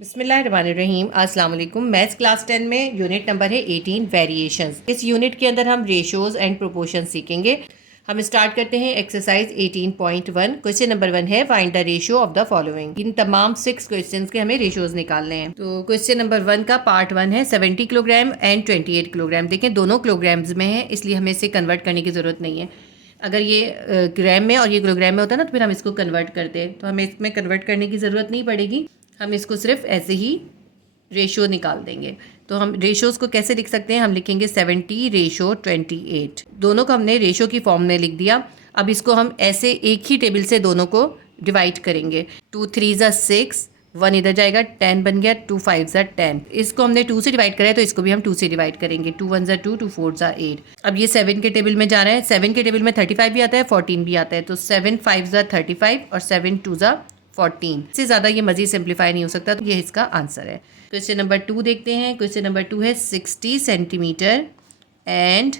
बिस्मिल्लाहिर्रहमानिर्रहीम। अस्सलाम वालेकुम। मैथ्स क्लास 10 में यूनिट नंबर है 18 वेरिएशंस। इस यूनिट के अंदर हम रेशोज़ एंड प्रोपोर्शन सीखेंगे। हम स्टार्ट करते हैं एक्सरसाइज 18.1। क्वेश्चन नंबर 1 है find the ratio of the following. इन तमाम 6 क्वेश्चंस के हमें रेशियोज निकालने हैं। तो क्वेश्चन नंबर 1 का पार्ट 1 है 70 किलोग्राम एंड 28 किलोग्राम। देखें दोनों किलोग्राम्स में है, इसलिए हमें इसे कन्वर्ट करने की ज़रूरत नहीं है। अगर ये ग्राम में और ये किलोग्राम में होता ना तो फिर हम इसको कन्वर्ट करते हैं, तो हमें इसमें कन्वर्ट करने की ज़रूरत नहीं पड़ेगी। हम इसको सिर्फ ऐसे ही रेशियो निकाल देंगे। तो हम रेशियोज़ को कैसे लिख सकते हैं? हम लिखेंगे 70:28। दोनों को हमने रेशियो की फॉर्म में लिख दिया। अब इसको हम ऐसे एक ही टेबल से दोनों को डिवाइड करेंगे। 2 3 ज़ा 6, 1 इधर जाएगा, 10 बन गया, 2 5 ज़ा 10। इसको हमने 2 से डिवाइड करा है तो इसको भी हम 2 से डिवाइड करेंगे। 2 1 ज़ा 2, 2 4 ज़ा 8। अब ये 7 के टेबल में जा रहा है। 7 के टेबल में 35 भी आता है, 14 भी आता है। तो 7 5 ज़ा 35 और 7 2 ज़ा 14 से ज़्यादा ये मज़ीद सिंप्लीफाई नहीं हो सकता, तो ये इसका आंसर है। क्वेश्चन नंबर 2 देखते हैं। क्वेश्चन नंबर 2 है 60 सेंटीमीटर एंड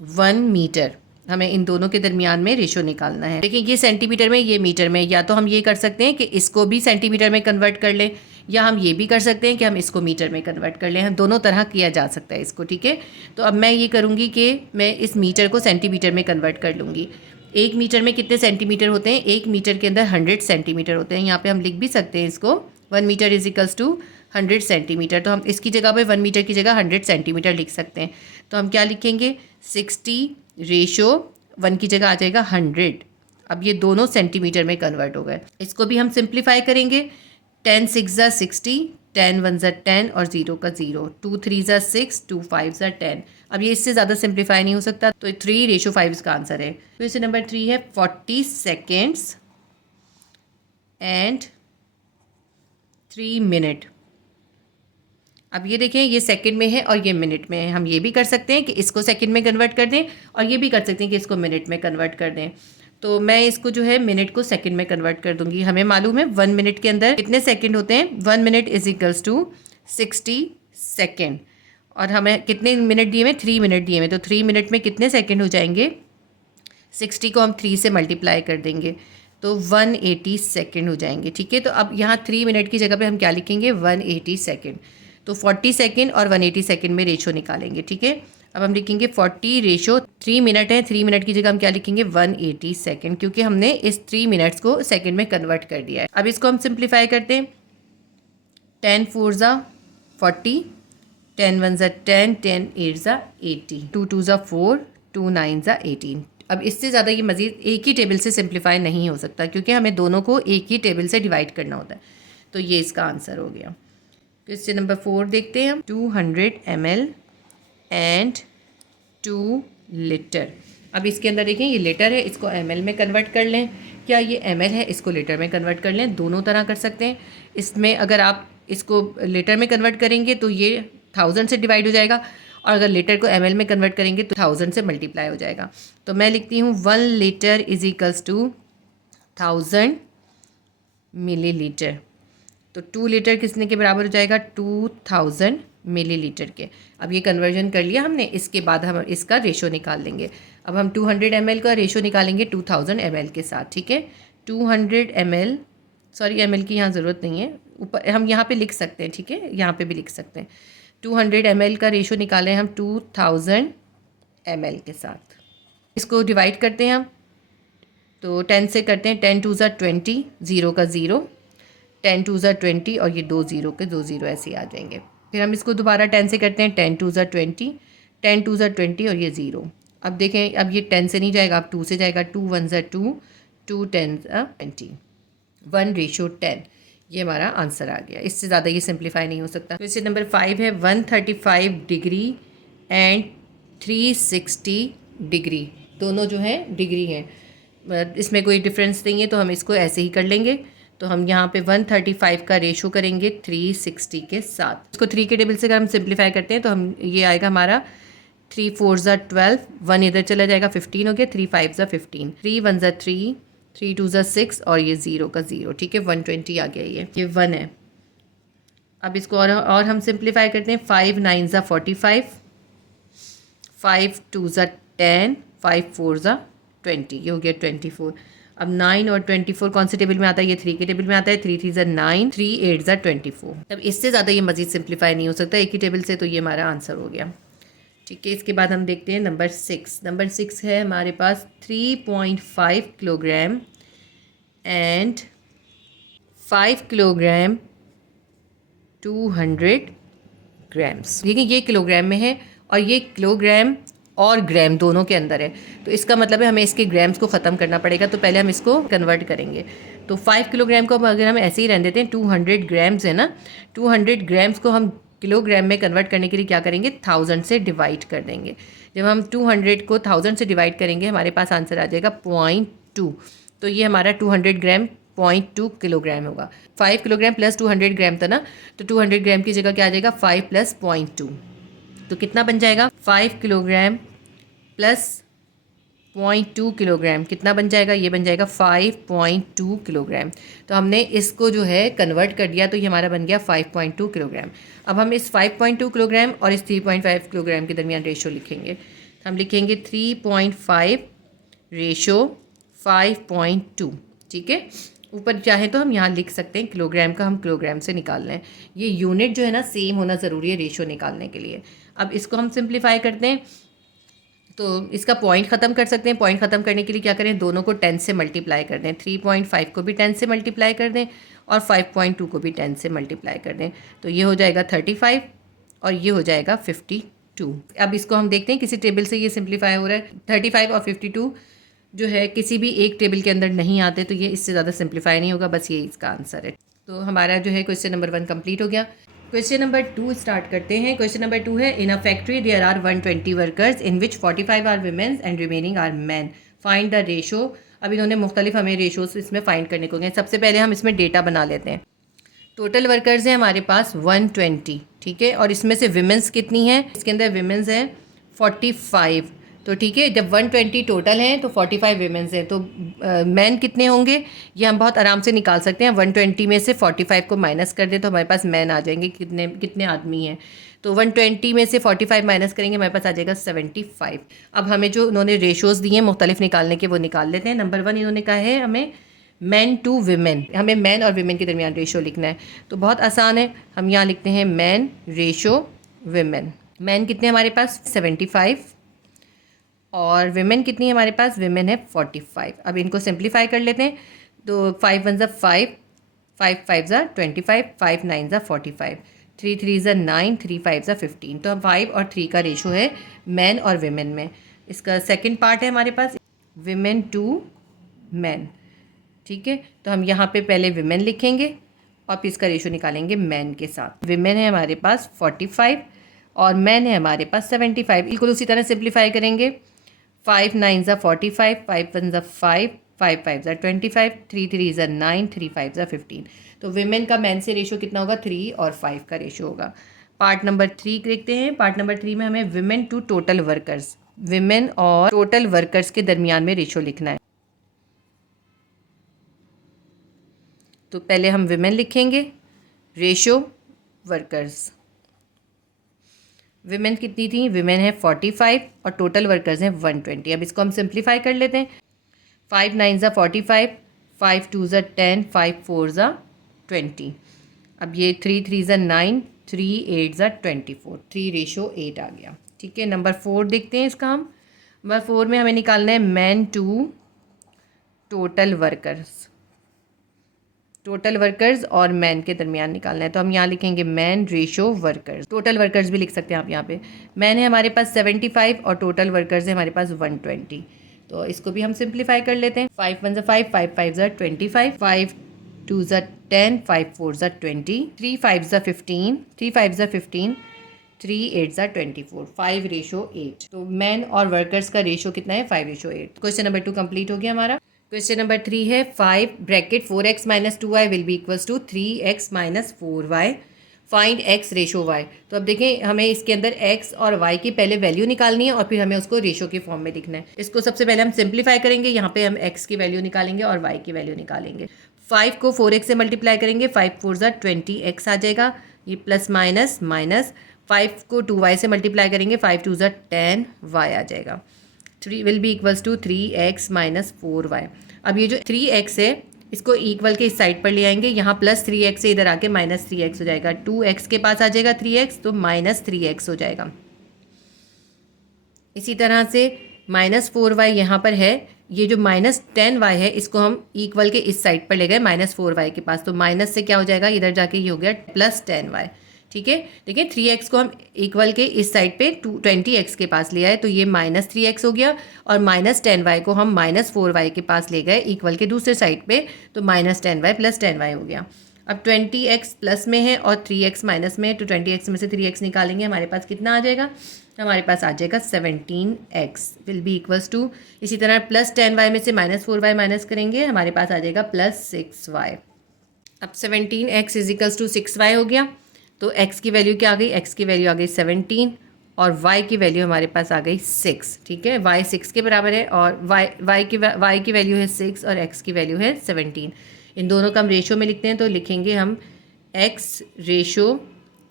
1 मीटर। हमें इन दोनों के दरमियान में रेशो निकालना है। देखिए ये सेंटीमीटर में, ये मीटर में। या तो हम ये कर सकते हैं कि इसको भी सेंटीमीटर में कन्वर्ट कर लें, या हम ये भी कर सकते हैं कि हम इसको मीटर में कन्वर्ट कर लें। हम दोनों तरह किया जा सकता है इसको, ठीक है। तो अब मैं ये करूँगी कि मैं इस मीटर को सेंटीमीटर में कन्वर्ट कर लूँगी। 1 मीटर में कितने सेंटीमीटर होते हैं? 1 मीटर के अंदर 100 सेंटीमीटर होते हैं। यहाँ पे हम लिख भी सकते हैं इसको 1 metre is equals to 100 centimetre. तो हम इसकी जगह पे 1 मीटर की जगह 100 सेंटीमीटर लिख सकते हैं। तो हम क्या लिखेंगे? 60 रेशो 1 की जगह आ जाएगा 100। अब ये दोनों सेंटीमीटर में कन्वर्ट हो गए। इसको भी हम सिंप्लीफाई करेंगे। 10 6 ज़ा 60, 10 1 ज़ा 10 और 0 का 0, 2 3 ज़ा 6, 2 5 ज़ा 10। अब ये इससे ज़्यादा सिंप्लीफाई नहीं हो सकता, तो 3:5 इसका आंसर है। क्वेश्चन नंबर 3 है 40 सेकेंड्स एंड 3 मिनट। अब ये देखें, ये सेकंड में है और ये मिनट में है। हम ये भी कर सकते हैं कि इसको सेकंड में कन्वर्ट कर दें, और ये भी कर सकते हैं कि इसको मिनट में कन्वर्ट कर दें। तो मैं इसको जो है मिनट को सेकंड में कन्वर्ट कर दूंगी। हमें मालूम है 1 मिनट के अंदर कितने सेकंड होते हैं? 1 minute is equals to 60 second. और हमें कितने मिनट दिए हुए? 3 मिनट दिए हुए। तो 3 मिनट में कितने सेकेंड हो जाएंगे? 60 को हम 3 से मल्टीप्लाई कर देंगे तो 180 सेकेंड हो जाएंगे, ठीक है। तो अब यहाँ 3 मिनट की जगह पे हम क्या लिखेंगे? 180 सेकेंड। तो 40 सेकेंड और 180 सेकेंड में रेशो निकालेंगे, ठीक है। अब हम लिखेंगे 40 रेशो 3 मिनट है, 3 मिनट की जगह हम क्या लिखेंगे? 180 सेकेंड, क्योंकि हमने इस 3 मिनट्स को सेकेंड में कन्वर्ट कर दिया है। अब इसको हम सिंप्लीफाई करते हैं। 10 4 ज़ा 40, 10 1 ज़ा 10, 10 8 ज़ा 80, 2 2 ज़ा 4, 2 9 ज़ा 18। अब इससे ज़्यादा ये मज़ीद एक ही टेबल से सिंप्लीफाई नहीं हो सकता, क्योंकि हमें दोनों को एक ही टेबल से डिवाइड करना होता है। तो ये इसका आंसर हो गया। क्वेश्चन नंबर 4 देखते हैं हम। 200 ml एंड 2 लीटर। अब इसके अंदर देखें, ये लीटर है, इसको ml में कन्वर्ट कर लें। क्या ये ml है, इसको लीटर में कन्वर्ट कर लें। दोनों तरह कर सकते हैं। इसमें अगर आप इसको लीटर में कन्वर्ट करेंगे तो ये 1000 से डिवाइड हो जाएगा, और अगर लीटर को ml में कन्वर्ट करेंगे तो 1000 से मल्टीप्लाई हो जाएगा। तो मैं लिखती हूँ 1 litre is equals to 1000 millilitre. तो 2 लीटर किसने के बराबर हो जाएगा? 2000 मिलीलीटर के। अब ये कन्वर्जन कर लिया हमने। इसके बाद हम इसका रेशो निकाल लेंगे। अब हम 200 ml का रेशो निकालेंगे 2000 ml के साथ, ठीक है। 200 ml, सॉरी ml की यहाँ ज़रूरत नहीं है, ऊपर हम यहाँ पे लिख सकते हैं, ठीक है, यहाँ पे भी लिख सकते हैं। 200 ml का रेशो निकालें हम 2000 ml के साथ। इसको डिवाइड करते हैं हम, तो 10 से करते हैं। 10 2 ज़ा 20, 0 का 0, 10 2 ज़ा 20 और ये 2 0 के 2 0 ऐसे ही आ जाएंगे। फिर हम इसको दोबारा 10 से करते हैं। 10 2 ज़ा 20, 10 2 ज़ा 20 और ये 0। अब देखें, अब ये 10 से नहीं जाएगा, अब 2 से जाएगा। 2 1 ज़ा 2, 2 10 ज़ा 20, 1:10। ये हमारा आंसर आ गया। इससे ज़्यादा ये सिंप्लीफाई नहीं हो सकता। क्वेश्चन नंबर 5 है 135 डिग्री एंड 360 डिग्री। दोनों जो हैं डिग्री हैं, इसमें कोई डिफरेंस नहीं है, तो हम इसको ऐसे ही कर लेंगे। तो हम यहाँ पे 135 का रेशो करेंगे 360 के साथ। इसको 3 के टेबल से अगर हम सिंप्लीफाई करते हैं तो हम ये आएगा हमारा 3 4 ज़ा 12, 1 इधर चला जाएगा, 15 हो गया। 3 5 ज़ा 15, 3 1 ज़ा 3, 3 2 ज़ा 6 और ये 0 का 0, ठीक है। 120 आ गया ये 1 है। अब इसको और हम सिंप्लीफाई करते हैं। 5 9 ज़ा 45, 5 2 ज़ा 10, 5 4 ज़ा 20, ये हो गया 24। अब 9 और 24 कौन से टेबल में आता है? ये 3 के टेबल में आता है। 3 3 ज़ा 9, 3 8 ज़ा 24। तब इससे ज़्यादा ये मजीद सिंप्लीफाई नहीं हो सकता एक ही टेबल से, तो ये हमारा आंसर हो गया। ठीक है, इसके बाद हम देखते हैं नंबर 6। नंबर 6 है हमारे पास 3.5 किलोग्राम एंड 5 किलोग्राम 200 ग्राम्स। देखिए ये किलोग्राम में है और ये किलोग्राम और ग्राम दोनों के अंदर है, तो इसका मतलब है हमें इसके ग्राम्स को ख़त्म करना पड़ेगा। तो पहले हम इसको कन्वर्ट करेंगे। तो 5 किलोग्राम को अगर हम ऐसे ही रहने देते हैं, 200 ग्राम्स है ना, 200 ग्राम्स को हम किलोग्राम में कन्वर्ट करने के लिए क्या करेंगे? 1000 से डिवाइड कर देंगे। जब हम 200 को 1000 से डिवाइड करेंगे हमारे पास आंसर आ जाएगा 0.2। तो ये हमारा 200 ग्राम 0.2 किलोग्राम होगा। 5 किलोग्राम प्लस 200 ग्राम था ना, तो 200 ग्राम की जगह क्या आ जाएगा? 5 प्लस 0.2, तो कितना बन जाएगा? 5 किलोग्राम प्लस 0.2 किलोग्राम कितना बन जाएगा? ये बन जाएगा 5.2 किलोग्राम। तो हमने इसको जो है कन्वर्ट कर दिया, तो ये हमारा बन गया 5.2 किलोग्राम। अब हम इस 5.2 किलोग्राम और इस 3.5 किलोग्राम के दरमियान रेशो लिखेंगे। तो हम लिखेंगे 3.5 रेशो 5.2। ठीक है, ऊपर चाहे तो हम यहाँ लिख सकते हैं किलोग्राम का, हम किलोग्राम से निकाल लें। ये यूनिट जो है ना सेम होना ज़रूरी है रेशो निकालने के लिए। अब इसको हम सिंप्लीफाई करते हैं, तो इसका पॉइंट ख़त्म कर सकते हैं। पॉइंट ख़त्म करने के लिए क्या करें? दोनों को 10 से मल्टीप्लाई कर दें। 3.5 को भी 10 से मल्टीप्लाई कर दें और 5.2 को भी 10 से मल्टीप्लाई कर दें। तो ये हो जाएगा 35 और ये हो जाएगा 52। अब इसको हम देखते हैं किसी टेबल से ये सिंप्लीफाई हो रहा है। 35 और 52 जो है किसी भी एक टेबल के अंदर नहीं आते, तो ये इससे ज़्यादा सिंप्लीफाई नहीं होगा। बस ये इसका आंसर है। तो हमारा जो है क्वेश्चन नंबर 1 कंप्लीट हो गया। क्वेश्चन नंबर 2 स्टार्ट करते हैं। क्वेश्चन नंबर 2 है, in a factory there are 120 workers in which 45 are womens and remaining are man, find the ratio. अब इन्होंने मुख्तलिफ हमें रेशोज इसमें फाइंड करने को गए। सबसे पहले हम इसमें डेटा बना लेते हैं। टोटल वर्कर्स हैं हमारे पास 120, ठीक है, और इसमें से विमेंस कितनी हैं? इसके अंदर विमेंस हैं 45। तो ठीक है, जब 120 टोटल हैं तो 45 विमेंस हैं, तो मैन कितने होंगे ये हम बहुत आराम से निकाल सकते हैं। 120 में से 45 को माइनस कर दें तो हमारे पास मैन आ जाएंगे। कितने कितने आदमी हैं? तो 120 में से 45 माइनस करेंगे, हमारे पास आ जाएगा 75। अब हमें जो उन्होंने रेशोज़ दिए हैं मुख्तलिफ निकालने के, वो निकाल लेते हैं। नंबर 1 इन्होंने कहा है हमें मैन टू विमेन, हमें मैन और विमेन के दरमियान रेशो लिखना है। तो बहुत आसान है, हम यहाँ लिखते हैं मैन रेशो विमेन। मैन कितने हमारे पास? 75 और विमेन कितनी है हमारे पास? विमेन है 45। अब इनको सिंप्लीफाई कर लेते हैं। तो 5 1 ज़ा 5, 5 5 ज़ा 25, 5 9 ज़ा 45, 3 3 ज़ा 9, 3 5 ज़ा 15। तो 5 और 3 का रेशो है मैन और विमेन में। इसका सेकंड पार्ट है हमारे पास विमेन टू मैन। ठीक है, तो हम यहाँ पे पहले विमेन लिखेंगे और फिर इसका रेशो निकालेंगे मैन के साथ। विमेन है हमारे पास 45 और मैन है हमारे पास 75। बिल्कुल उसी तरह सिंप्लीफाई करेंगे। 5 9 ज़ा 45, 5 1 ज़ा 5, 5 5 ज़ा 25, 3 3 ज़ा 9, 3 5 ज़ा 15। तो विमेन का मैन से रेशो कितना होगा? 3 और 5 का रेशो होगा। पार्ट नंबर 3 देखते हैं। पार्ट नंबर 3 में हमें women to total workers, women और टोटल वर्कर्स के दरमियान में रेशो लिखना है। तो पहले हम विमेन लिखेंगे, रेशो वर्कर्स। विमेन कितनी थी? विमेन है 45 और टोटल वर्कर्स हैं 120। अब इसको हम सिंप्लीफाई कर लेते हैं। 5 9 ज़ा 45, 5 2 ज़ा 10, 5 4 ज़ा 20। अब ये 3 3 ज़ा 9, 3 8 ज़ा 24, 3 रेशो 8 आ गया। ठीक है, नंबर 4 देखते हैं इसका हम। नंबर 4 में हमें निकालना है man to total workers. Total workers और मैन के दरमियान निकालना है, तो हम यहाँ लिखेंगे man ratio workers. Total workers भी लिख सकते हैं आप यहाँ पे। मैन है हमारे पास 75 और टोटल वर्कर्स है हमारे पास 120। तो इसको भी हम सिंप्लीफाई कर लेते हैं। 5 1 ज़ा 5, 5 5 ज़ा 25, 5 2 ज़ा 10, 5 4 ज़ा 20, 3 5 ज़ा 15, 3 5 ज़ा 15, 3 8 ज़ा 24, 5 रेशो 8। तो मैन और वर्कर्स का रेशो कितना है? 5 रेशो 8। क्वेश्चन नंबर 2 कंप्लीट हो गया हमारा। क्वेश्चन नंबर 3 है 5 bracket 4x minus 2y will be equals to 3x minus 4y, find x ratio y। तो अब देखें हमें इसके अंदर x और y की पहले वैल्यू निकालनी है और फिर हमें उसको रेशो के फॉर्म में लिखना है। इसको सबसे पहले हम सिंप्लीफाई करेंगे। यहाँ पे हम x की वैल्यू निकालेंगे और y की वैल्यू निकालेंगे। 5 को 4x से मल्टीप्लाई करेंगे, 5 4 ज़ा 20x आ जाएगा, ये प्लस माइनस माइनस। 5 को 2y से मल्टीप्लाई करेंगे, 5 2 ज़ा 10y आ जाएगा। 3 will be equals to 3x minus 4y। अब ये जो 3x है इसको इक्वल के इस साइड पर ले आएंगे, यहाँ प्लस 3x से इधर आके माइनस 3x हो जाएगा, 2x के पास आ जाएगा 3x तो माइनस 3x हो जाएगा। इसी तरह से -4y यहाँ पर है, ये जो -10y है इसको हम इक्वल के इस साइड पर ले गए -4y के पास, तो माइनस से क्या हो जाएगा, इधर जाके ये हो गया +10y। ठीक है, देखिए 3x को हम इक्वल के इस साइड पे 20x के पास ले आए तो ये -3x हो गया, और -10y को हम -4y के पास ले गए इक्वल के दूसरे साइड पे, तो -10y + 10y हो गया। अब 20x प्लस में है और 3x माइनस में है, तो 20x में से 3x निकालेंगे, हमारे पास कितना आ जाएगा, हमारे पास आ जाएगा 17x will be equals to, इसी तरह +10y में से -4y माइनस करेंगे, हमारे पास आ जाएगा +6y। अब 17x इजिकल्स टू 6y हो गया, तो x की वैल्यू क्या आ गई, x की वैल्यू आ गई 17 और y की वैल्यू हमारे पास आ गई 6। ठीक है, y 6 के बराबर है और y की वैल्यू है 6 और x की वैल्यू है 17। इन दोनों का हम रेशो में लिखते हैं, तो लिखेंगे हम x रेशो,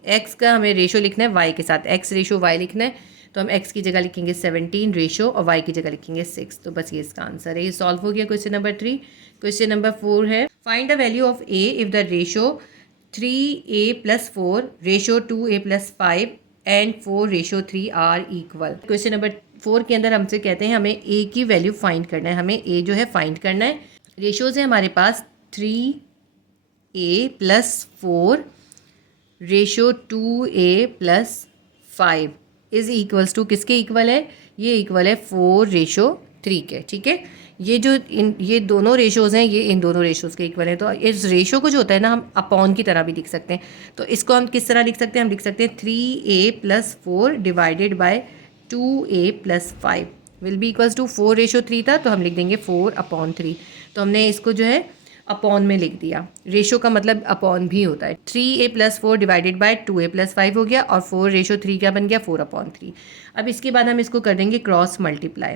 x का हमें रेशो लिखना है y के साथ, x रेशो y लिखना है, तो हम x की जगह लिखेंगे 17 रेशो और y की जगह लिखेंगे 6। तो बस ये इसका आंसर है, ये सॉल्व हो गया क्वेश्चन नंबर 3। क्वेश्चन नंबर 4 है, find the value of a if the ratio 3a + 4 ratio 2a + 5 and 4 ratio 3 are equal. Question number 4 के अंदर हमसे कहते हैं हमें a की वैल्यू फाइंड करना है, हमें a जो है फाइंड करना है। रेशोज है हमारे पास 3a + 4 ratio 2a + 5 is equals to, किसके इक्वल है, ये इक्वल है 4 रेशो 3 के। ठीक है, ये जो ये दोनों रेशोज़ हैं ये इन दोनों रेशोज़ के इक्वल है, तो इस रेशो को जो होता है ना हम अपॉन की तरह भी लिख सकते हैं। तो इसको हम किस तरह लिख सकते हैं, हम लिख सकते हैं 3a + 4 divided by 2a + 5 will be equals to 4 ratio 3 था, तो हम लिख देंगे 4/3। तो हमने इसको जो है अपॉन में लिख दिया, रेशो का मतलब अपॉन भी होता है। 3a + 4 डिवाइडेड बाय 2a + 5 हो गया और 4 रेशो 3 क्या बन गया, 4/3। अब इसके बाद हम इसको कर देंगे क्रॉस मल्टीप्लाई।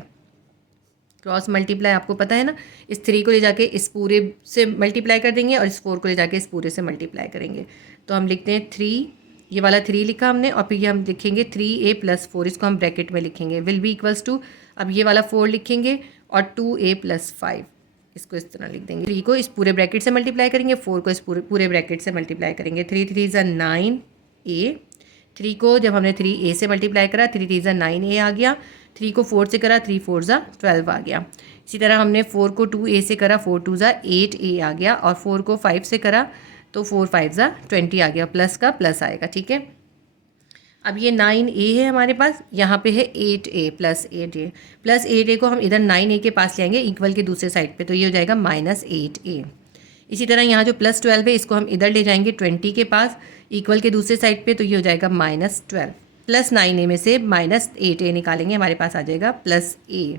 क्रॉस मल्टीप्लाई आपको पता है ना, इस 3 को ले जाके इस पूरे से मल्टीप्लाई कर देंगे और इस 4 को ले जाके इस पूरे से मल्टीप्लाई करेंगे। तो हम लिखते हैं 3, ये वाला 3 लिखा हमने, और फिर ये हम लिखेंगे 3a + 4, इसको हम ब्रैकेट में लिखेंगे, विल बी इक्वल्स टू, अब ये वाला 4 लिखेंगे और 2a + 5 इसको इस तरह लिख देंगे। 3 को इस पूरे ब्रैकेट से मल्टीप्लाई करेंगे, 4 को इस पूरे ब्रैकेट से मल्टीप्लाई करेंगे। 3 3 ज़ा 9a, 3 को जब हमने 3a से मल्टीप्लाई करा 3 3 ज़ा 9a आ गया, 3 को 4 से करा 3 4 ज़ा 12 आ गया। इसी तरह हमने 4 को 2a से करा 4 2 ज़ा 8a आ गया, और 4 को 5 से करा तो 4 5 ज़ा 20 आ गया, प्लस का प्लस आएगा। ठीक है, अब ये 9a है हमारे पास, यहाँ पे है 8a + 8a + 8a को हम इधर 9a के पास ले आएंगे इक्वल के दूसरे साइड पे, तो ये हो जाएगा -8a। इसी तरह यहाँ जो +12 है इसको हम इधर ले जाएंगे 20 के पास इक्वल के दूसरे साइड पे, तो ये हो जाएगा -12। + 9a में से -8a निकालेंगे, हमारे पास आ जाएगा +a।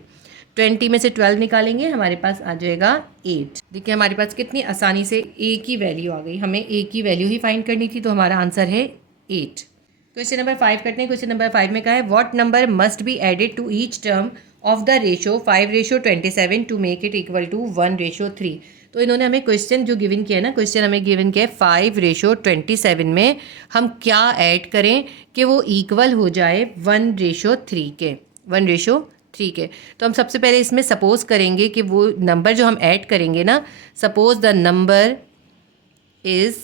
20 में से 12 निकालेंगे, हमारे पास आ जाएगा 8। देखिए हमारे पास कितनी आसानी से a की वैल्यू आ गई, हमें a की वैल्यू ही फाइंड करनी थी, तो हमारा आंसर है 8। क्वेश्चन नंबर 5 करते हैं। क्वेश्चन नंबर 5 में कहा है what number must be added to each term of the ratio 5/27 to make it equal to 1/3। तो इन्होंने हमें क्वेश्चन जो गिवन किया है ना, क्वेश्चन हमें गिवन किया है 5/27 में हम क्या ऐड करें कि वो इक्वल हो जाए 1/3 के, 1/3 के। तो हम सबसे पहले इसमें सपोज करेंगे कि वो नंबर जो हम ऐड करेंगे ना, suppose the number is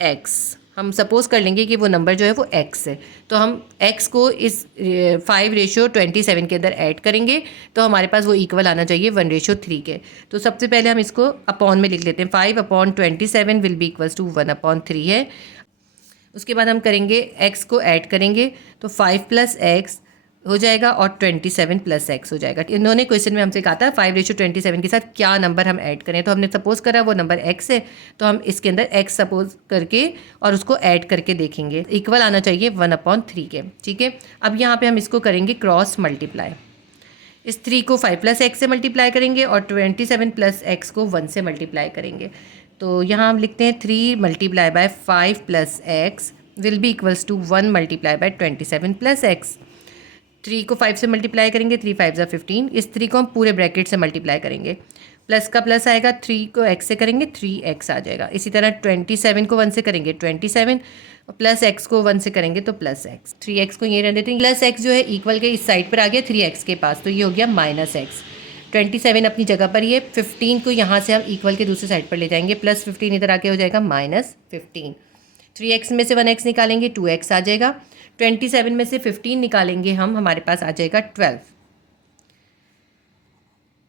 x, हम सपोज कर लेंगे कि वो नंबर जो है वो x है, तो हम x को इस 5/27 के अंदर ऐड करेंगे, तो हमारे पास वो इक्वल आना चाहिए 1/3 के। तो सबसे पहले हम इसको अपॉन में लिख लेते हैं, 5/27 विल बी इक्वल्स टू 1/3 है। उसके बाद हम करेंगे x को ऐड करेंगे, तो 5 + x हो जाएगा और 27 + x हो जाएगा। इन्होंने क्वेश्चन में हमसे कहा था 5/27 के साथ क्या नंबर हम ऐड करें, तो हमने सपोज करा वो नंबर x है, तो हम इसके अंदर x सपोज करके और उसको ऐड करके देखेंगे, इक्वल आना चाहिए 1/3 के। ठीक है, अब यहाँ पे हम इसको करेंगे क्रॉस मल्टीप्लाई, इस 3 को 5 + x से मल्टीप्लाई करेंगे और 27 + x को 1 से मल्टीप्लाई करेंगे। तो यहाँ हम लिखते हैं 3 × 5 + x will be equals to 1 × 27 + x। 3 को 5 से मल्टीप्लाई करेंगे, 3 5 ज़ा 15, इस 3 को हम पूरे ब्रैकेट से मल्टीप्लाई करेंगे, प्लस का प्लस आएगा, 3 को x से करेंगे 3x आ जाएगा। इसी तरह 27 को 1 से करेंगे 27, प्लस x को 1 से करेंगे तो +x, 3x को ये रहने देते हैं, +x जो है इक्वल के इस साइड पर आ गया 3x के पास, तो ये हो गया -x। 27 अपनी जगह पर ही है। 15 को यहाँ से हम इक्वल के दूसरे साइड पर ले जाएंगे, +15 इधर आके हो जाएगा -15। 3x में से 1x निकालेंगे 2x आ जाएगा। 27 में से 15 निकालेंगे हम, हमारे पास आ जाएगा 12।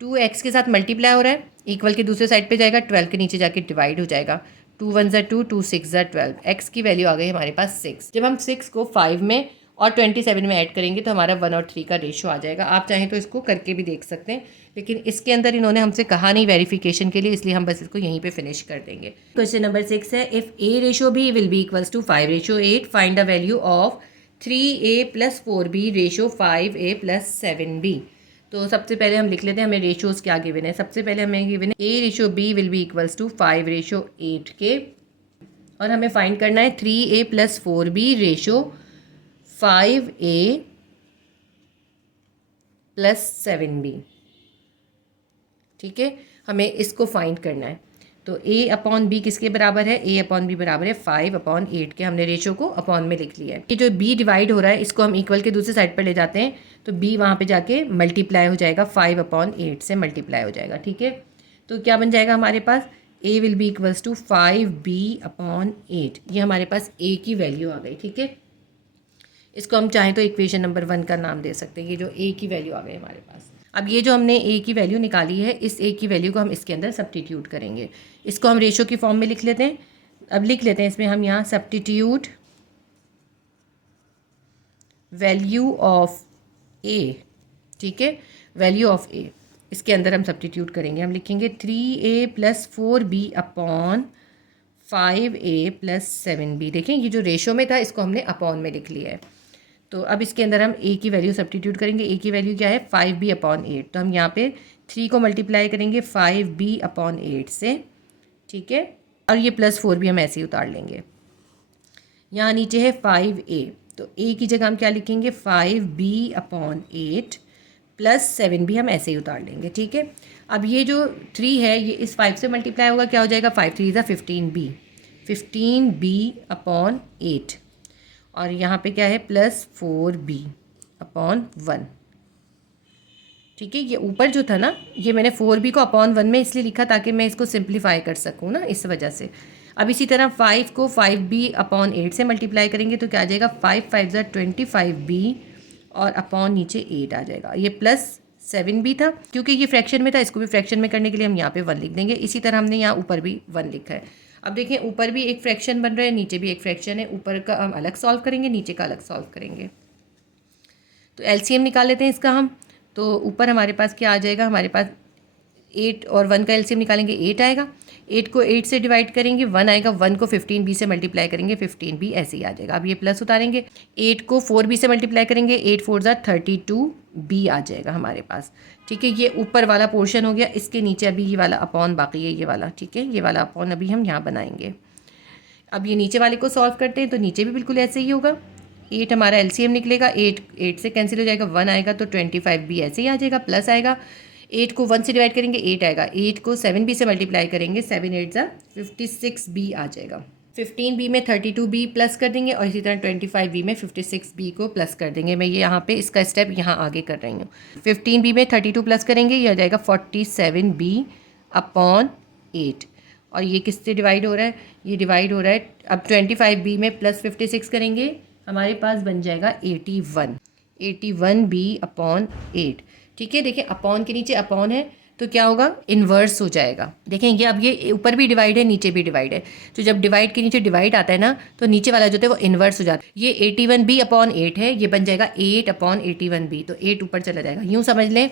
2x के साथ मल्टीप्लाई हो रहा है, इक्वल के दूसरे साइड पे जाएगा, 12 के नीचे जाके डिवाइड हो जाएगा। 2 1 ज़ा 2, 2 6 ज़ा 12, x की वैल्यू आ गई हमारे पास 6। जब हम 6 को 5 में और 27 में ऐड करेंगे तो हमारा 1 और 3 का रेशो आ जाएगा। आप चाहें तो इसको करके भी देख सकते हैं, लेकिन इसके अंदर इन्होंने हमसे कहा नहीं वेरिफिकेशन के लिए, इसलिए हम बस इसको यहीं पे फिनिश कर देंगे। क्वेश्चन नंबर 6 है, if a ratio b will be equals to 5:8, find the value of 3a + 4b ratio 5a + 7b। तो सबसे पहले हम लिख लेते हैं हमें रेशोज़ क्या गिवन है। सबसे पहले हमें गिवन है a ratio b will be equals to 5:8 के, और हमें फाइंड करना है 3a + 4b ratio 5a + 7b। ठीक है, हमें इसको फाइंड करना है। तो a/b किसके बराबर है? a/b बराबर है 5/8 के। हमने रेशो को अपॉन में लिख लिया है। ये जो b डिवाइड हो रहा है इसको हम इक्वल के दूसरे साइड पर ले जाते हैं, तो b वहाँ पे जाके मल्टीप्लाई हो जाएगा, 5/8 से मल्टीप्लाई हो जाएगा। ठीक है, तो क्या बन जाएगा हमारे पास? a will be equals to 5b/8। ये हमारे पास a की वैल्यू आ गई। ठीक है, इसको हम चाहें तो इक्वेशन नंबर 1 का नाम दे सकते हैं। ये जो a की वैल्यू आ गई हमारे पास। अब ये जो हमने a की वैल्यू निकाली है, इस a की वैल्यू को हम इसके अंदर सब्स्टिट्यूट करेंगे। इसको हम रेशो की फॉर्म में लिख लेते हैं। अब लिख लेते हैं इसमें हम यहाँ सब्स्टिट्यूट वैल्यू ऑफ a। ठीक है, वैल्यू ऑफ a इसके अंदर हम सब्स्टिट्यूट करेंगे। हम लिखेंगे 3a + 4b/5a + 7b। देखें, ये जो रेशो में था इसको हमने अपॉन में लिख लिया है। तो अब इसके अंदर हम a की वैल्यू सब्स्टिट्यूट करेंगे। a की वैल्यू क्या है? 5b/8। तो हम यहाँ पे 3 को मल्टीप्लाई करेंगे 5b/8 से। ठीक है, और ये +4 भी हम ऐसे ही उतार लेंगे। यहाँ नीचे है 5a, तो a की जगह हम क्या लिखेंगे? 5b/8 + 7b हम ऐसे ही उतार लेंगे। ठीक है, अब ये जो 3 है ये इस 5 से मल्टीप्लाई होगा, क्या हो जाएगा? 5 3 ज़ा 15b, 15b/8, और यहाँ पे क्या है? +4b/1। ठीक है, ये ऊपर जो था ना, ये मैंने 4b को /1 में इसलिए लिखा ताकि मैं इसको सिंप्लीफाई कर सकूँ ना, इस वजह से। अब इसी तरह 5 को 5b/8 से मल्टीप्लाई करेंगे तो क्या आ जाएगा? 5 5 ज़ा 25b, और अपॉन नीचे 8 आ जाएगा। ये +7b था, क्योंकि ये फ्रैक्शन में था, इसको भी फ्रैक्शन में करने के लिए हम यहाँ पे 1 लिख देंगे। इसी तरह हमने यहाँ ऊपर भी 1 लिखा है। अब देखें, ऊपर भी एक फ्रैक्शन बन रहा है, नीचे भी एक फ्रैक्शन है। ऊपर का हम अलग सॉल्व करेंगे, नीचे का अलग सॉल्व करेंगे। तो एलसीएम निकाल लेते हैं इसका हम। तो ऊपर हमारे पास क्या आ जाएगा? हमारे पास 8 और 1 का एलसीएम निकालेंगे, 8 आएगा। 8 को 8 से डिवाइड करेंगे, 1 आएगा। 1 को 15b से मल्टीप्लाई करेंगे, 15b ऐसे ही आ जाएगा। अब ये प्लस उतारेंगे, 8 को 4b से मल्टीप्लाई करेंगे, 8 4 ज़ा 32b आ जाएगा हमारे पास। ठीक है, ये ऊपर वाला पोर्शन हो गया। इसके नीचे अभी ये वाला अपॉन बाकी है, ये वाला। ठीक है, ये वाला अपॉन अभी हम यहाँ बनाएंगे। अब ये नीचे वाले को सॉल्व करते हैं, तो नीचे भी बिल्कुल ऐसे ही होगा। 8 हमारा एलसीएम निकलेगा, 8 से कैंसिल हो जाएगा, 1 आएगा, तो 25b ऐसे ही आ जाएगा, प्लस आएगा। 8 को 1 से डिवाइड करेंगे, 8 आएगा। 8 को 7b से मल्टीप्लाई करेंगे, 7 8 ज़ा 56b आ जाएगा। 15b में 32b प्लस कर देंगे, और इसी तरह 25b में 56b को प्लस कर देंगे। मैं ये यहाँ पे इसका स्टेप यहाँ आगे कर रही हूँ। 15b में 32 प्लस करेंगे, ये आ जाएगा 47b/8, और ये किससे डिवाइड हो रहा है? ये डिवाइड हो रहा है। अब 25b में प्लस 56 करेंगे, हमारे पास बन जाएगा 81b/8। ठीक है, देखिए अपॉन के नीचे अपॉन है तो क्या होगा? इन्वर्स हो जाएगा। देखेंगे अब ये ऊपर भी डिवाइड है, नीचे भी डिवाइड है, तो जब डिवाइड के नीचे डिवाइड आता है ना, तो नीचे वाला जो है वो इन्वर्स हो जाता है। ये 81b/8 है, ये बन जाएगा 8/81b, तो 8 ऊपर चला जाएगा। यूँ समझ लें,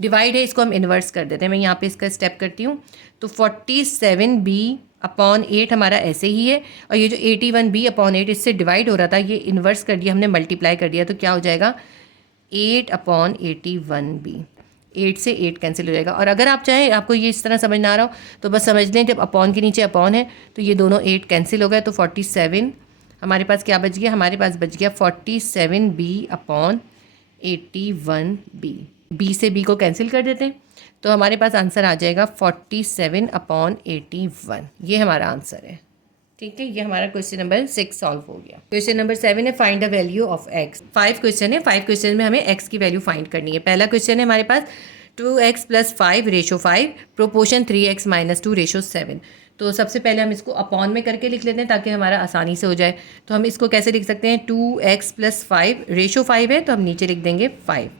डिवाइड है, इसको हम इन्वर्स कर देते हैं। मैं यहाँ पे इसका स्टेप करती हूँ, तो 47b/8 हमारा ऐसे ही है, और ये जो 81b/8 इससे डिवाइड हो रहा था, ये इन्वर्स कर दिया हमने, मल्टीप्लाई कर दिया, तो क्या हो जाएगा? 8/81b। 8 से 8 कैंसिल हो जाएगा। और अगर आप चाहें, आपको ये इस तरह समझ ना आ रहा हो, तो बस समझ लें, जब अपॉन के नीचे अपॉन है तो ये दोनों 8 कैंसिल हो गए, तो 47 हमारे पास क्या बच गया? हमारे पास बच गया 47b/81b। b से b को कैंसिल कर देते हैं, तो हमारे पास आंसर आ जाएगा 47/81। ये हमारा आंसर है। ठीक है, ये हमारा क्वेश्चन नंबर 6 सॉल्व हो गया। क्वेश्चन नंबर 7 है, find the value of x। 5 question है, 5 क्वेश्चन में हमें x की वैल्यू फाइंड करनी है। पहला क्वेश्चन है हमारे पास, 2x + 5 ratio 5 proportion 3x - 2 ratio 7। तो सबसे पहले हम इसको अपॉन में करके लिख लेते हैं ताकि हमारा आसानी से हो जाए। तो हम इसको कैसे लिख सकते हैं, 2x + 5 रेशो 5 है तो हम नीचे लिख देंगे 5,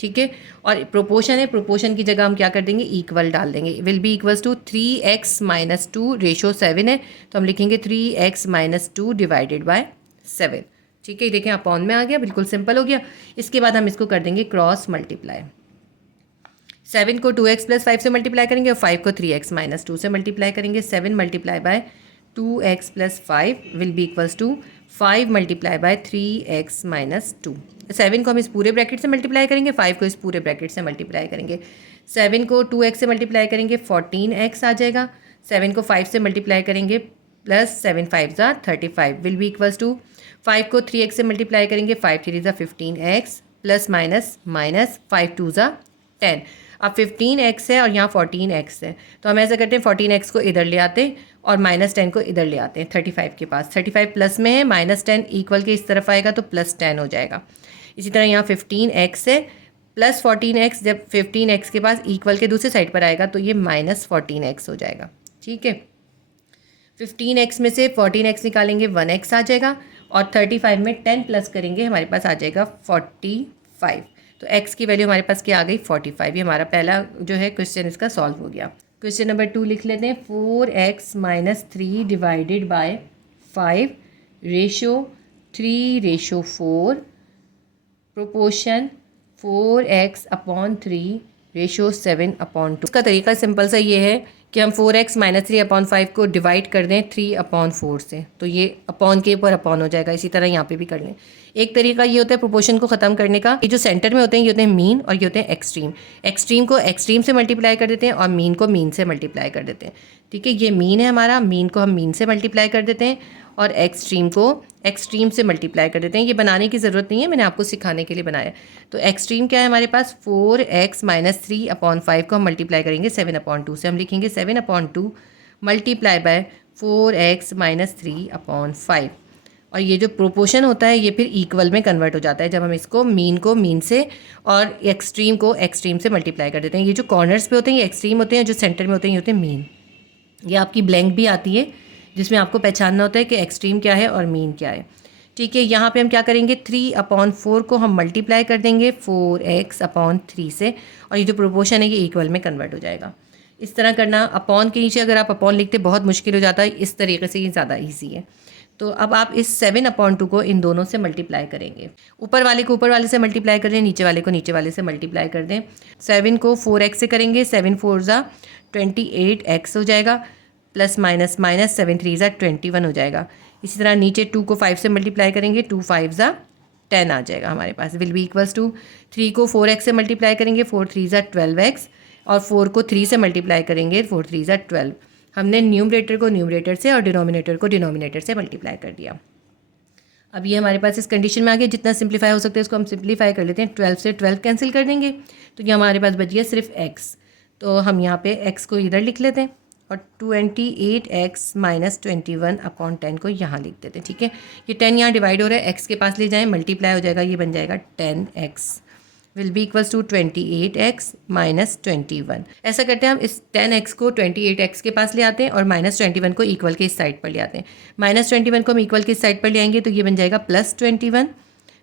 ठीक है। और प्रोपोर्शन है, प्रोपोर्शन की जगह हम क्या कर देंगे, इक्वल डाल देंगे। Will be equals to 3x - 2 ratio 7 है तो हम लिखेंगे 3x - 2 डिवाइडेड बाय 7, ठीक है। देखें अपॉन में आ गया, बिल्कुल सिंपल हो गया। इसके बाद हम इसको कर देंगे क्रॉस मल्टीप्लाई। 7 को 2x + 5 से मल्टीप्लाई करेंगे और 5 को 3x - 2 से मल्टीप्लाई करेंगे। 7 multiply by 2x + 5 will be equals to 5 multiply by 3x - 2। 7 को हम इस पूरे ब्रैकेट से मल्टीप्लाई करेंगे, 5 को इस पूरे ब्रैकेट से मल्टीप्लाई करेंगे। 7 को 2x से मल्टीप्लाई करेंगे 14x आ जाएगा। 7 को 5 से मल्टीप्लाई करेंगे प्लस 7 5 ज़ा 35 विल बी इक्वल्स टू 5 को 3x से मल्टीप्लाई करेंगे 5 3 ज़ा 15x प्लस माइनस 5 2 ज़ा 10। अब 15x है और यहाँ 14x है तो हम ऐसा करते हैं 14x को इधर ले आते हैं और -10 को इधर ले आते हैं 35 के पास। 35 प्लस में है, -10 इक्वल के इस तरफ आएगा तो +10 हो जाएगा। इसी तरह यहाँ 15x है प्लस 14x, जब 15x के पास इक्वल के दूसरे साइड पर आएगा तो ये -14x हो जाएगा, ठीक है। 15x में से 14x निकालेंगे 1x आ जाएगा और 35 में 10 प्लस करेंगे हमारे पास आ जाएगा 45। तो x की वैल्यू हमारे पास क्या आ गई, 45। ये हमारा पहला जो है क्वेश्चन इसका सॉल्व हो गया। क्वेश्चन नंबर 2 लिख लेते हैं। 4x - 3 divided by 5 ratio 3 ratio 4 proportion 4x upon 3 ratio 7/2। इसका तरीका सिंपल सा ये है कि हम 4x - 3/5 को डिवाइड कर दें 3/4 से, तो ये अपॉन के ऊपर अपॉन हो जाएगा। इसी तरह यहाँ पे भी कर लें। एक तरीका ये होता है प्रोपोर्शन को ख़त्म करने का, ये जो सेंटर में होते हैं ये होते हैं मीन और ये होते हैं एक्सट्रीम। एक्सट्रीम को एक्सट्रीम से मल्टीप्लाई कर देते हैं और मीन को मीन से मल्टीप्लाई कर देते हैं, ठीक है। ये मीन है हमारा, मीन को हम मीन से मल्टीप्लाई कर देते हैं और एक्सट्रीम को एक्सट्रीम से मल्टीप्लाई कर देते हैं। ये बनाने की ज़रूरत नहीं है, मैंने आपको सिखाने के लिए बनाया। तो एक्सट्रीम क्या है हमारे पास, 4x - 3/5 को हम मल्टीप्लाई करेंगे 7/2 से। हम लिखेंगे 7/2 मल्टीप्लाई बाय 4x - 3/5। और ये जो प्रोपोर्शन होता है ये फिर इक्वल में कन्वर्ट हो जाता है जब हम इसको मीन से और एक्सट्रीम को एक्सट्रीम से मल्टीप्लाई कर देते हैं। ये जो कॉर्नर्स पे होते हैं ये एक्सट्रीम होते हैं, जो सेंटर में होते हैं ये होते हैं मीन। ये आपकी ब्लैंक भी आती है जिसमें आपको पहचानना होता है कि एक्सट्रीम क्या है और मीन क्या है, ठीक है। यहाँ पे हम क्या करेंगे, 3/4 को हम मल्टीप्लाई कर देंगे 4x/3 से और ये जो प्रोपोर्शन है ये इक्वल में कन्वर्ट हो जाएगा। इस तरह करना। अपॉन के नीचे अगर आप अपॉन लिखते बहुत मुश्किल हो जाता है, इस तरीके से ये ज़्यादा ईजी है। तो अब आप इस 7/2 को इन दोनों से मल्टीप्लाई करेंगे। ऊपर वाले को ऊपर वाले से मल्टीप्लाई कर दें, नीचे वाले को नीचे वाले से मल्टीप्लाई कर दें। 7 को 4x से करेंगे, 7 4 ज़ा 28x हो जाएगा प्लस माइनस 7 3 ज़ा 21 हो जाएगा। इसी तरह नीचे 2 को 5 से मल्टीप्लाई करेंगे, 2 5 ज़ा 10 आ जाएगा हमारे पास। विल बी इक्वल्स टू 3 को 4x से मल्टीप्लाई करेंगे, 4 3 ज़ा 12x और 4 को 3 से मल्टीप्लाई करेंगे, 4 3 ज़ा 12। हमने न्यूमरेटर को न्यूमरेटर से और डिनोमिनेटर को डिनोमिनेटर से मल्टीप्लाई कर दिया। अब ये हमारे पास इस कंडीशन में आ गया, जितना सिंप्लीफाई हो सकता है इसको हम सिंप्लीफाई कर लेते हैं। 12 से 12 कैंसिल कर देंगे तो ये हमारे पास बच गया सिर्फ x। तो हम यहाँ पे x को इधर लिख लेते हैं और 28x - 21/10 को यहाँ लिख देते हैं, ठीक है। ये 10 यहाँ डिवाइड हो रहा है, x के पास ले जाएं, मल्टीप्लाई हो जाएगा, ये बन जाएगा 10x will be equals to 28x - 21। ऐसा करते हैं हम इस 10x को 28x के पास ले आते हैं और -21 को इक्वल के इस साइड पर ले आते हैं। -21 को हम इक्वल के इस साइड पर ले आएंगे तो ये बन जाएगा +21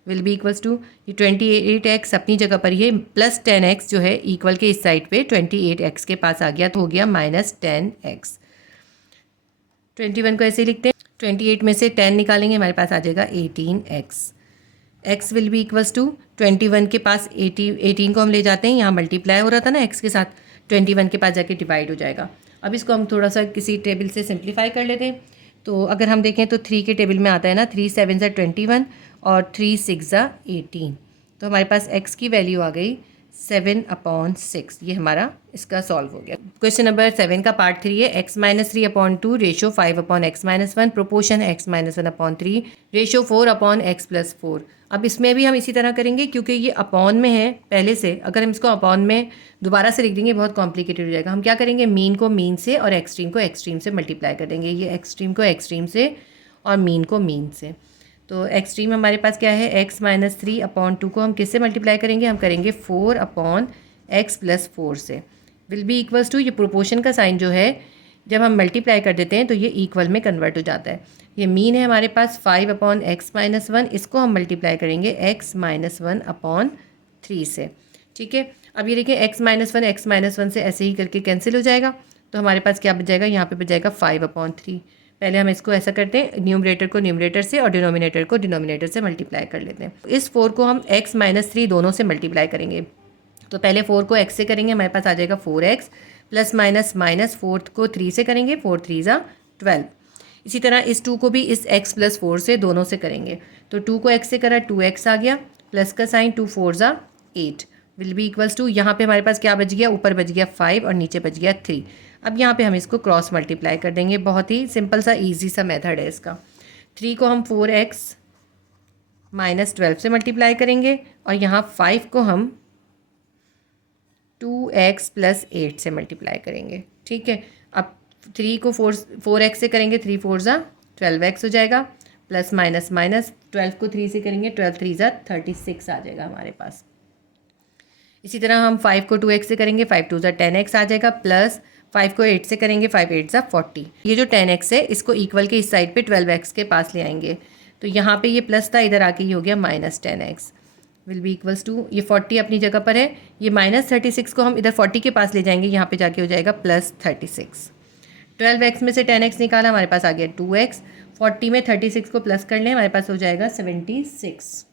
विल बी इक्वल्स टू ये 28x अपनी जगह पर, ये प्लस 10x जो है इक्वल के इस साइड पे 28x के पास आ गया तो हो गया -10x। 21 को ऐसे ही लिखते हैं, 28 में से 10 निकालेंगे हमारे पास आ जाएगा 18x। x will be equals to 21 के पास 18 को हम ले जाते हैं, यहाँ मल्टीप्लाई हो रहा था ना x के साथ, 21 के पास जाके डिवाइड हो जाएगा। अब इसको हम थोड़ा सा किसी टेबल से सिंप्लीफाई कर लेते हैं। तो अगर हम देखें तो 3 के टेबल में आता है ना, 3 7 ज़ा 21 और 3 6 ज़ा 18। तो हमारे पास x की वैल्यू आ गई 7/6। ये हमारा इसका सॉल्व हो गया। क्वेश्चन नंबर 7 का पार्ट 3 है। x - 3/2 ratio 5/x - 1 proportion x - 1/3 ratio 4/x + 4। अब इसमें भी हम इसी तरह करेंगे क्योंकि ये अपॉन में है पहले से। अगर हम इसको अपॉन में दोबारा से लिख देंगे बहुत कॉम्प्लिकेटेड हो जाएगा। हम क्या करेंगे, मीन को मीन से और एक्सट्रीम को एक्सट्रीम से मल्टीप्लाई कर देंगे। ये एक्सट्रीम को एक्सट्रीम से और मीन को मीन से। तो एक्सट्रीम हमारे पास क्या है, x - 3/2 को हम किससे मल्टीप्लाई करेंगे, हम करेंगे 4/x एक्स प्लस 4 से विल बी इक्वल्स टू, ये प्रोपोर्शन का साइन जो है जब हम मल्टीप्लाई कर देते हैं तो ये इक्वल में कन्वर्ट हो जाता है। ये मीन है हमारे पास 5/x-1, इसको हम मल्टीप्लाई करेंगे x-1/3 से। ठीक है, अब ये देखिए x-1 से ऐसे ही करके कैंसिल हो जाएगा, तो हमारे पास क्या बच जाएगा, यहाँ पे बच जाएगा 5/3। पहले हम इसको ऐसा करते हैं, न्यूमरेटर को न्यूमरेटर से और डिनोमिनेटर को डिनोमिनेटर से मल्टीप्लाई कर लेते हैं। इस 4 को हम x-3 दोनों से मल्टीप्लाई करेंगे। तो पहले 4 को x से करेंगे, हमारे पास आ जाएगा 4x प्लस माइनस 4 को 3 से करेंगे, 4 3 12। इसी तरह इस 2 को भी इस x प्लस 4 से दोनों से करेंगे, तो 2 को x से करा 2x आ गया, प्लस का sign 2 4 8 will be equals to, यहाँ पे हमारे पास क्या बच गया, ऊपर बच गया 5 और नीचे बच गया 3। अब यहाँ पे हम इसको क्रॉस मल्टीप्लाई कर देंगे, बहुत ही सिंपल सा ईजी सा मेथड है इसका। 3 को हम 4x माइनस 12 से मल्टीप्लाई करेंगे और यहाँ 5 को हम 2x प्लस 8 से मल्टीप्लाई करेंगे। ठीक है, अब 3 को 4x से करेंगे, 3 4 12x हो जाएगा, प्लस माइनस 12 को 3 से करेंगे, 12 3 36 आ जाएगा हमारे पास। इसी तरह हम 5 को 2x से करेंगे, 5 2 10x आ जाएगा, प्लस 5 को 8 से करेंगे, 5 8 40। ये जो 10x है इसको इक्वल के इस साइड पे 12x के पास ले आएंगे, तो यहाँ पे ये प्लस था, इधर आके ये हो गया minus 10x will be equals to, ये 40 अपनी जगह पर है, ये माइनस 36 को हम इधर 40 के पास ले जाएंगे, यहाँ पे जाके हो जाएगा प्लस 36। 12x में से 10x निकाला, हमारे पास आ गया 2x, 40 में 36 को प्लस कर लें, हमारे पास हो जाएगा 76।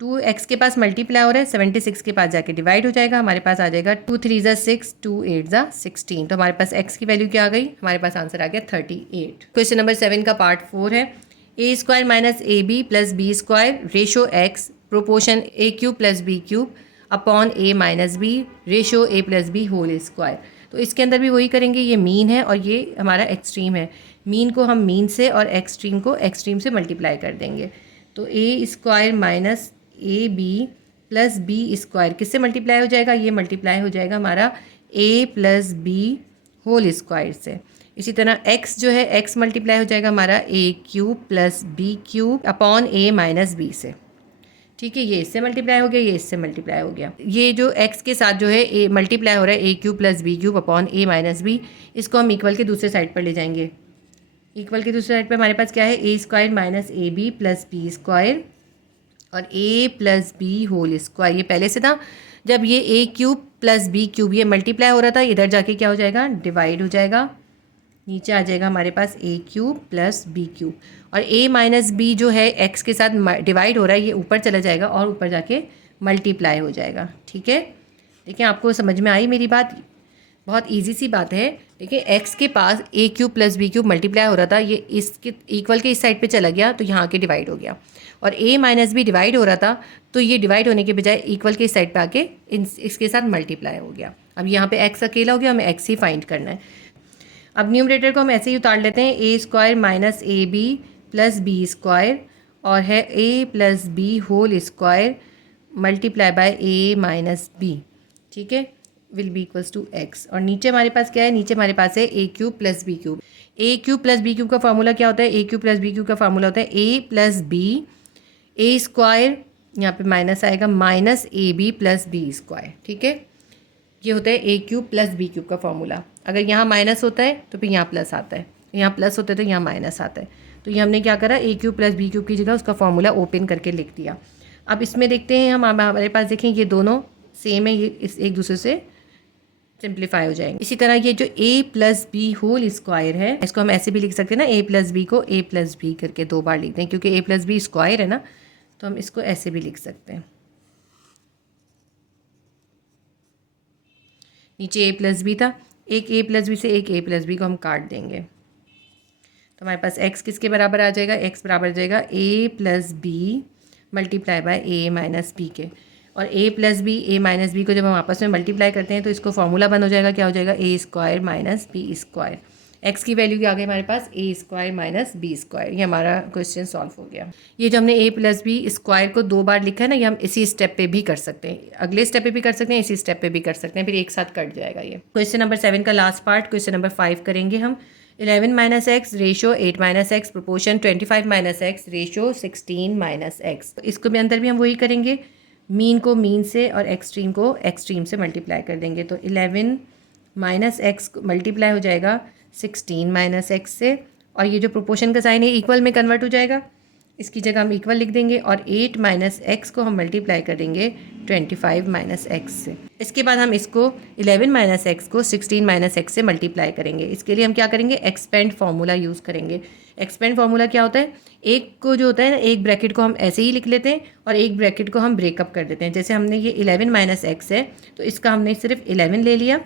2x के पास मल्टीप्लाई हो रहा है, 76 के पास जाके डिवाइड हो जाएगा, हमारे पास आ जाएगा 2 3 6 2 8 16। तो हमारे पास x की वैल्यू क्या आ गई, हमारे पास आंसर आ गया 38। क्वेश्चन नंबर 7 का पार्ट 4 है, a² minus ab plus b² ratio x proportion a³ plus b³ upon a minus b ratio a plus b whole square. तो इसके अंदर भी वही करेंगे, ये मीन है और ये हमारा एक्सट्रीम है, मीन को हम मीन से और एक्सट्रीम को एक्सट्रीम से मल्टीप्लाई कर देंगे। तो a² minus A B plus b² किससे मल्टीप्लाई हो जाएगा, ये मल्टीप्लाई हो जाएगा हमारा a plus B whole square से। इसी तरह x जो है x मल्टीप्लाई हो जाएगा हमारा a³ plus b³ upon a minus b से। ठीक है, ये इससे मल्टीप्लाई हो गया, ये इससे मल्टीप्लाई हो गया। ये जो x के साथ जो है a मल्टीप्लाई हो रहा है a³ plus b³ upon a minus b, इसको हम इक्वल के दूसरे साइड पर ले जाएंगे। इक्वल के दूसरे साइड पर हमारे पास क्या है, a² minus A B plus b² और a plus B whole square. ये पहले से था, जब ये a³ प्लस b³ ये मल्टीप्लाई हो रहा था, इधर जाके क्या हो जाएगा, डिवाइड हो जाएगा, नीचे आ जाएगा हमारे पास a³ प्लस b³ और a माइनस b जो है x के साथ डिवाइड हो रहा है, ये ऊपर चला जाएगा और ऊपर जाके मल्टीप्लाई हो जाएगा। ठीक है, देखिए आपको समझ में आई मेरी बात, बहुत इजी सी बात है। देखिए x के पास a³ प्लस b³ मल्टीप्लाई हो रहा था, ये इसके इक्वल के इस साइड पे चला गया तो यहाँ के डिवाइड हो गया, और a माइनस बी डिवाइड हो रहा था तो ये डिवाइड होने के बजाय इक्वल के इस साइड पे आके इसके साथ मल्टीप्लाई हो गया। अब यहाँ पे x अकेला हो गया, हमें x ही फाइंड करना है। अब न्यूमरेटर को हम ऐसे ही उतार लेते हैं, a² minus A B plus b² और है a plus B whole square multiply by a minus B. ठीक है, will be equals to x। और नीचे हमारे पास क्या है, नीचे हमारे पास है a³ plus b³। a³ plus b³ का फार्मूला क्या होता है, a³ प्लस b³ का फार्मूला होता है a प्लस बी a², यहाँ पे माइनस आएगा minus A B plus b²। ठीक है, ये होता है a³ प्लस b³ का फार्मूला। अगर यहाँ माइनस होता है तो फिर यहाँ प्लस आता है, यहाँ प्लस होता है तो यहाँ माइनस आता है। तो ये हमने क्या करा, a³ प्लस b³ की जगह उसका फार्मूला ओपन करके लिख दिया। अब इसमें देखते हैं हम, हमारे पास देखें ये दोनों सेम है, ये इस एक दूसरे से सिंप्लीफाई हो जाएंगे। इसी तरह ये जो a plus B whole square है, इसको हम ऐसे भी लिख सकते हैं ना, a प्लस बी को a प्लस बी करके 2 बार लिखते हैं, क्योंकि a प्लस बी स्क्वायर है ना, तो हम इसको ऐसे भी लिख सकते हैं। नीचे a प्लस बी था, एक a प्लस बी से एक a प्लस बी को हम काट देंगे, तो हमारे पास x किसके बराबर आ जाएगा, x बराबर आ जाएगा a plus B multiply by a minus B के। और a plus B a minus B को जब हम आपस में मल्टीप्लाई करते हैं तो इसको फॉर्मूला बन हो जाएगा, क्या हो जाएगा, a² माइनस b²। x की वैल्यू क्या आ गई हमारे पास, a² माइनस b²। ये हमारा क्वेश्चन सॉल्व हो गया। ये जो हमने a प्लस बी स्क्वायर को 2 बार लिखा है ना, ये हम इसी स्टेप पे भी कर सकते हैं, अगले स्टेप पे भी कर सकते हैं, इसी स्टेप पे भी कर सकते हैं, फिर एक साथ कट जाएगा ये। क्वेश्चन नंबर 7 का लास्ट पार्ट, क्वेश्चन नंबर 5 करेंगे हम। 11 minus x ratio 8 minus x proportion 25 minus x ratio 16 minus x. इसको भी अंदर भी हम वही करेंगे, मीन को मीन से और एक्सट्रीम को एक्सट्रीम से मल्टीप्लाई कर देंगे। तो 11 माइनस एक्स मल्टीप्लाई हो जाएगा 16 माइनस एक्स से, और ये जो प्रोपोर्शन का साइन है इक्वल में कन्वर्ट हो जाएगा, इसकी जगह हम इक्वल लिख देंगे। और 8 माइनस एक्स को हम मल्टीप्लाई कर देंगे 25 माइनस एक्स से। इसके बाद हम इसको 11 माइनस एक्स को 16 माइनस एक्स से मल्टीप्लाई करेंगे। इसके लिए हम क्या करेंगे, एक्सपेंड फार्मूला यूज़ करेंगे। एक्सपेंड फार्मूला क्या होता है, एक को जो होता है ना, एक ब्रैकेट को हम ऐसे ही लिख लेते हैं और एक ब्रैकेट को हम ब्रेकअप कर देते हैं। जैसे हमने ये 11 माइनस एक्स है तो इसका हमने सिर्फ 11 ले लिया,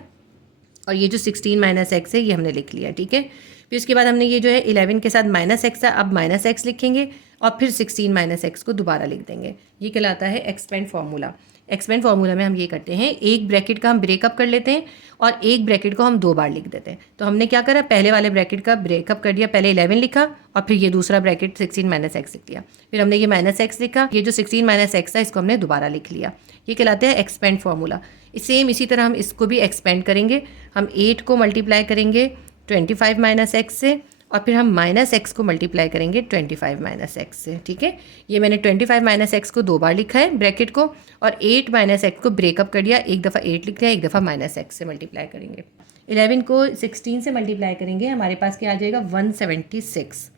और ये जो 16 माइनस एक्स है ये हमने लिख लिया, ठीक है। फिर उसके बाद हमने ये जो है 11 के साथ माइनस एक्स है, अब माइनस एक्स लिखेंगे और फिर 16 माइनस एक्स को दोबारा लिख देंगे। ये कहलाता है एक्सपेंड फार्मूला। एक्सपेंड फार्मूला में हम ये करते हैं, एक ब्रैकेट का हम ब्रेकअप कर लेते हैं और एक ब्रैकेट को हम 2 बार लिख देते हैं। तो हमने क्या करा, पहले वाले ब्रैकेट का ब्रेकअप कर दिया, पहले 11 लिखा और फिर ये दूसरा ब्रैकेट 16 माइनस एक्स लिख दिया, फिर हमने ये माइनस एक्स लिखा, ये जो 16 माइनस एक्स था इसको हमने दोबारा लिख लिया। ये कहलाते हैं एक्सपेंड फार्मूला। सेम इसी तरह हम इसको भी एक्सपेंड करेंगे। हम 8 को मल्टीप्लाई करेंगे 25 माइनस एक्स से, और फिर हम माइनस एक्स को मल्टीप्लाई करेंगे 25 माइनस एक्स से, ठीक है। ये मैंने 25 माइनस एक्स को 2 बार लिखा है ब्रैकेट को, और 8 माइनस एक्स को ब्रेकअप कर दिया, एक दफ़ा 8 लिख दिया, एक दफ़ा माइनस एक्स से मल्टीप्लाई करेंगे। 11 को 16 से मल्टीप्लाई करेंगे, हमारे पास क्या आ जाएगा 176।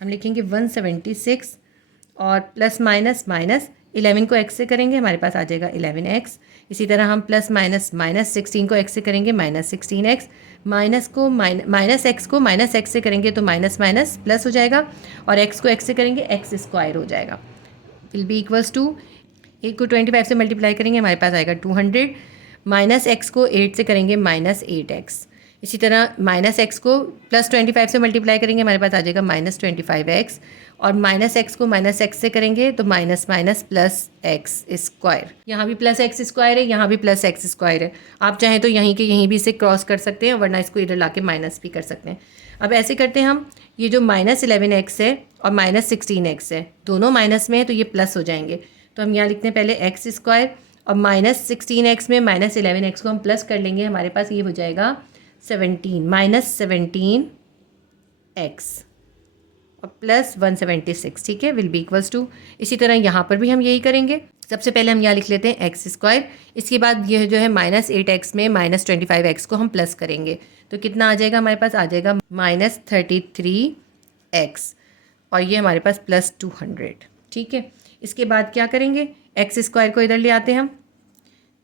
हम लिखेंगे 176 और प्लस माइनस माइनस 11 को x से करेंगे, हमारे पास आ जाएगा 11x। इसी तरह हम प्लस माइनस माइनस 16 को x से करेंगे, माइनस 16x। माइनस को माइनस x को माइनस x से करेंगे तो माइनस माइनस प्लस हो जाएगा, और x को x से करेंगे x स्क्वायर हो जाएगा, विल बी इक्वल्स टू 8 को 25 से मल्टीप्लाई करेंगे, हमारे पास आएगा 200। माइनस x को 8 से करेंगे माइनस 8x। इसी तरह माइनस एक्स को प्लस 25 से मल्टीप्लाई करेंगे, हमारे पास आ जाएगा माइनस 25x, और माइनस एक्स को माइनस एक्स से करेंगे तो minus minus plus x square. यहाँ भी प्लस एक्स स्क्वायर है, यहाँ भी प्लस एक्स स्क्वायर है। आप चाहें तो यहीं के यहीं भी इसे क्रॉस कर सकते हैं, वरना इसको इधर ला के माइनस भी कर सकते हैं। अब ऐसे करते हैं हम, ये जो माइनस 11x है और माइनस 16x है, दोनों माइनस में है तो ये प्लस हो जाएंगे। तो हम यहाँ लिखते हैं पहले एक्स स्क्वायर, और माइनस 16x में माइनस 11x को हम प्लस कर लेंगे, हमारे पास ये हो जाएगा 17 माइनस 17x और प्लस 176, ठीक है, विल बी इक्वल्स टू। इसी तरह यहाँ पर भी हम यही करेंगे। सबसे पहले हम यहाँ लिख लेते हैं एक्स स्क्वायर, इसके बाद ये जो है माइनस 8x में माइनस 25x को हम प्लस करेंगे, तो कितना आ जाएगा, हमारे पास आ जाएगा माइनस 33x, और ये हमारे पास प्लस 200, ठीक है। इसके बाद क्या करेंगे, एक्स स्क्वायर को इधर ले आते हैं हम,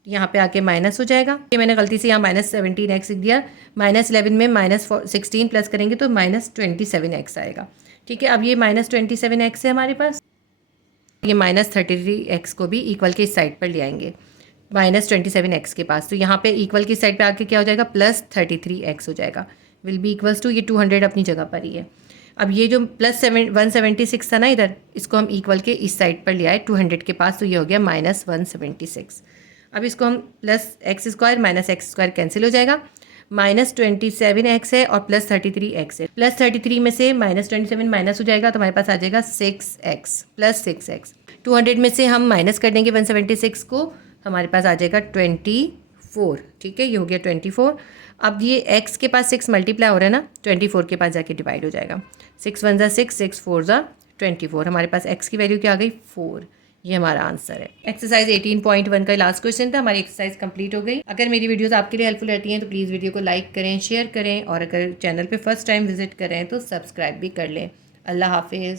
यहाँ पे आके माइनस हो जाएगा। ये मैंने गलती से यहाँ माइनस 17x लिख दिया, माइनस 11 में माइनस 16 प्लस करेंगे तो माइनस 27x आएगा, ठीक है। अब ये माइनस 27x है हमारे पास, ये माइनस 33x को भी इक्वल के इस साइड पर ले आएंगे माइनस 27x के पास, तो यहाँ पे इक्वल की साइड पे आके क्या हो जाएगा, प्लस 33x हो जाएगा, विल बी इक्वल्स टू, ये 200 अपनी जगह पर ही है। अब ये जो प्लस 176 था ना इधर, इसको हम इक्वल के इस साइड पर ले आए 200 के पास, तो ये हो गया माइनस 176। अब इसको हम plus x square minus x square cancel हो जाएगा, माइनस 27x है और प्लस 33x है, प्लस 33 में से माइनस 27 माइनस हो जाएगा तो हमारे पास आ जाएगा 6x प्लस 6x। 200 में से हम माइनस कर देंगे 176 को, हमारे पास आ जाएगा 24, ठीक है, ये हो गया 24। अब ये x के पास 6 मल्टीप्लाई हो रहा है ना, 24 के पास जाके डिवाइड हो जाएगा, 6 1 ज़ा 6, 6 4 ज़ा 24, हमारे पास x की वैल्यू क्या आ गई 4। ये हमारा आंसर है। एक्सरसाइज 18.1 का लास्ट क्वेश्चन था, हमारी एक्सरसाइज कंप्लीट हो गई। अगर मेरी वीडियोस आपके लिए हेल्पफुल रहती हैं तो प्लीज़ वीडियो को लाइक करें, शेयर करें, और अगर चैनल पे फर्स्ट टाइम विजिट करें तो सब्सक्राइब भी कर लें। अल्लाह हाफिज़।